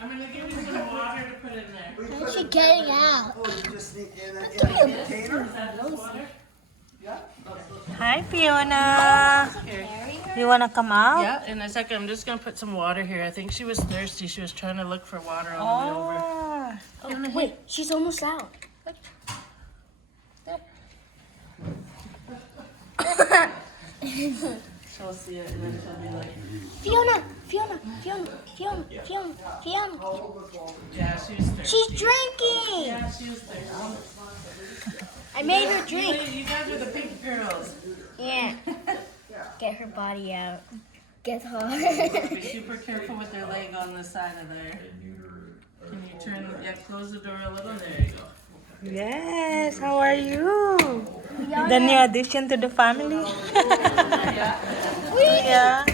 I'm gonna give you some water to put in there. When's she getting out? Oh, you just sneak in a container? Is that this water? Hi, Fiona. Here. You wanna come out? Yeah, in a second, I'm just gonna put some water here. I think she was thirsty. She was trying to look for water on the way over. Oh. Wait, she's almost out. She'll see it and then she'll be like, Fiona. yeah, she was thirsty. She's drinking. Yeah, she was thirsty. I made her drink. You guys are the pink girls. Yeah. Get her body out. Get her. Be super careful with their leg on the side of there. Can you turn, close the door a little? There you go. Yes, how are you? The new addition to the family? Yeah.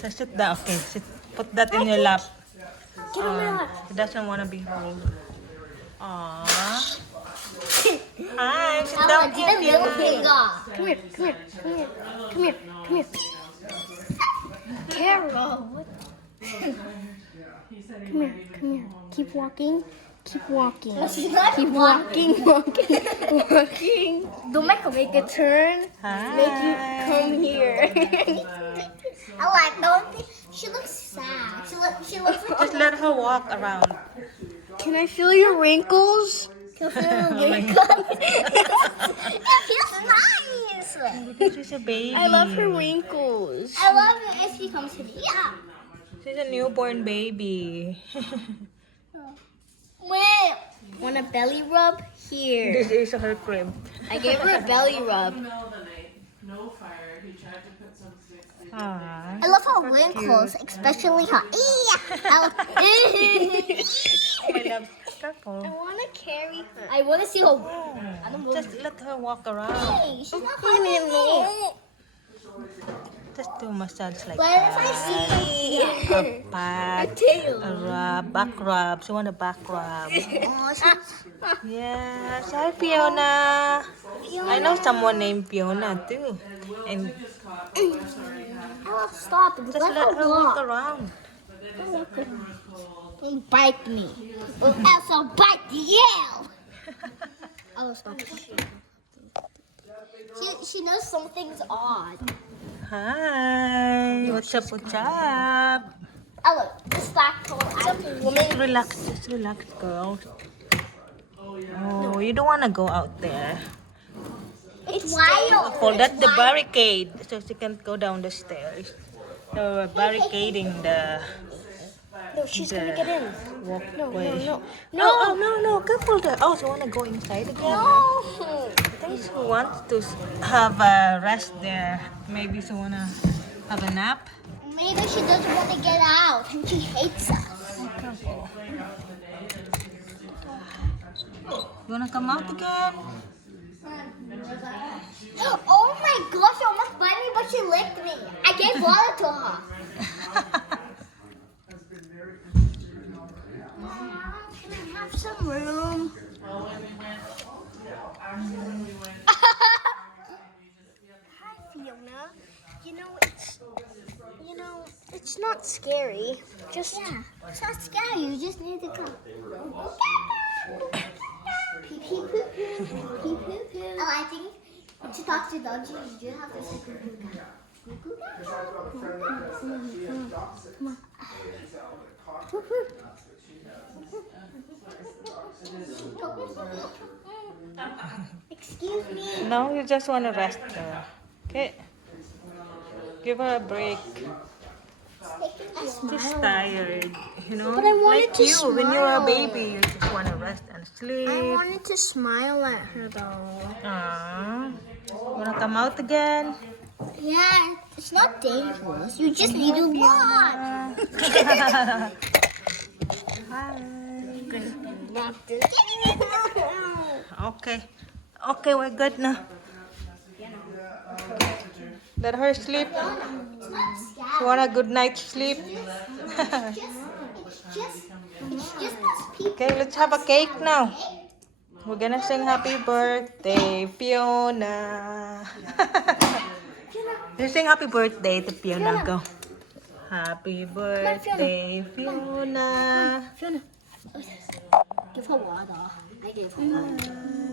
So sit down. Okay, put that in your lap. Get on my lap. He doesn't want to be held. Aww. Hi, sit down here, Fiona. Come here. Carol. What? Come here. Keep walking. Keep walking. Don't make a turn. Hi. Make you come here. I like don't. She looks sad. She looks like. Just let her walk around. Can I feel your wrinkles? Can I feel your wrinkles? It feels nice. Because she's a baby. I love her wrinkles. I love it if she comes to me. Yeah. She's a newborn baby. Wait. Want a belly rub? Here. This is her crib. I gave her a belly In rub. the middle of the night, no fire. He tried to put some sticks in. Aww. I love her wrinkles, especially her. Oh, my love. Careful. want to carry her. I want to see her. Just let her walk around. Hey, she's not coming me. Just do massage like What if I that. see A pat, tail? a rub, back rub. She want a back rub. Yes. Hi, Fiona. I know someone named Fiona too. And Oh, stop. just let her walk around. Don't bite me. Or else I'll bite you. Oh, stop. She knows something's odd. Hi. What's up? What's up? Oh, look. This black woman. Just relax, girl. Oh, you don't want to go out there. It's wild. Oh, that's the barricade, so she can't go down the stairs. They're barricading the No, she's gonna get in. walkway. No. No, careful there. Oh, she wanna go inside again? No. I think she wants to have a rest there. Maybe she wanna have a nap. Maybe she doesn't want to get out and she hates us. Careful. You wanna come out again? Oh my gosh, she almost bit me, but she licked me. I gave water to her. Can I have some room? Hi, Fiona. It's not scary. Just it's not scary. You just need to go. Pee pee poo poo. Pee poo poo. And I think to talk to dogs, you do have to say poo poo. Poo poo. Come on. Poo poo. Excuse me. No, you just wanna rest there. Okay. Give her a break. She's tired, you know. But I wanted like to you, when you were a smile. baby, you just wanna rest and sleep. I wanted to smile at her though. Wanna come out again? Yeah, it's not dangerous. You just need to walk. Hi. Not Okay, we're good now. Let her sleep. She want a good night's sleep. It's just us people. Okay, let's have a cake now. We're gonna sing happy birthday, Fiona. You sing happy birthday to Fiona. Go. Happy birthday, Fiona. Fiona, give her water. I gave her water.